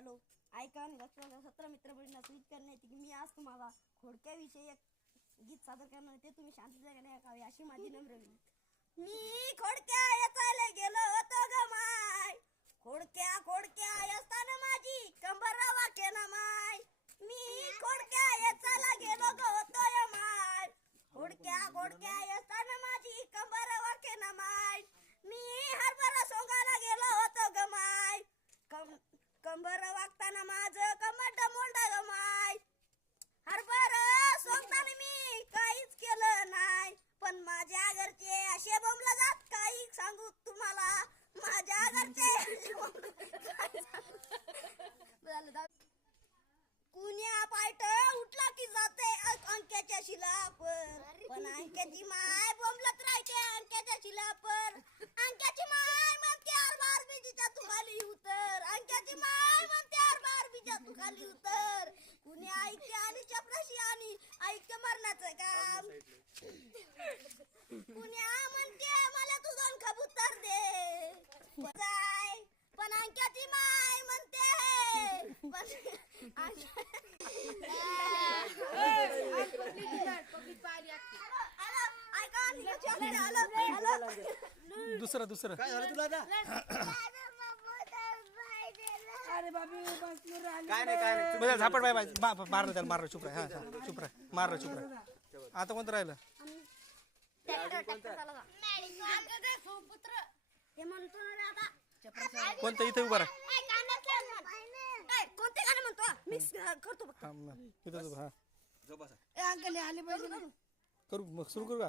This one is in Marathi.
हॅलो ऐका आणि लक्ष्मण 17 मित्रमंडळींना सूचित करण्यात येते की मी आज तुम्हाला खोडक्याविषयी एक गीत सादर करणार ते तुम्ही शांततेने ऐकावे अशी माझी नम्र विनंती. मी खोडक्या येचायला गेलो होतो ग माय, खोडक्या खोडक्या असताना माझी कंबर वाके ना माय. मी खोडक्या येचायला गेलो ग होतो य माय, खोडक्या खोडक्या असताना माझी कंबर वाके ना माय. मी हरभरा सोंगायला गेलो होतो ग माय, कंबर वागताना माझं कमट मोंडा ग माय. हरभरा सोंगताना मी काहीच केलं नाही, पण माझ्या घरचे असे बोंबला जात काही सांगू तुम्हाला. माझ्या घरचे कुण्या पायट उठला की जाते अंक्याच्या शिलापर, पण अंक्याची माय बोंबलत राहते अंक्याच्या शिलापर. अंक्याची माय म्हणते यार बार बीजीच्या तू खाली उतर, अंक्याची माय म्हणते यार बार बीजा तू खाली उतर. कुण्या ऐकते आणि चपराशी आणि ऐकते मरणाचं काम. कुण्या म्हणते मला तू दोन कबूतर दे, पण अंक्याची माय म्हणते दुसरं दुसरं काय झालं तुला आता? अरे बाबी काय नाही झापड बाय मारलं त्याला, मारलं चुप राह. हा चुप राह, मारलं चुप राह. आता कोणतं राहिलं? कोणतं इथे उभं राहा. कोणते गाणं म्हणतो मिक्स करतो हा इथं हा अंकल आले पाहिजे. करू मग सुरू करू का?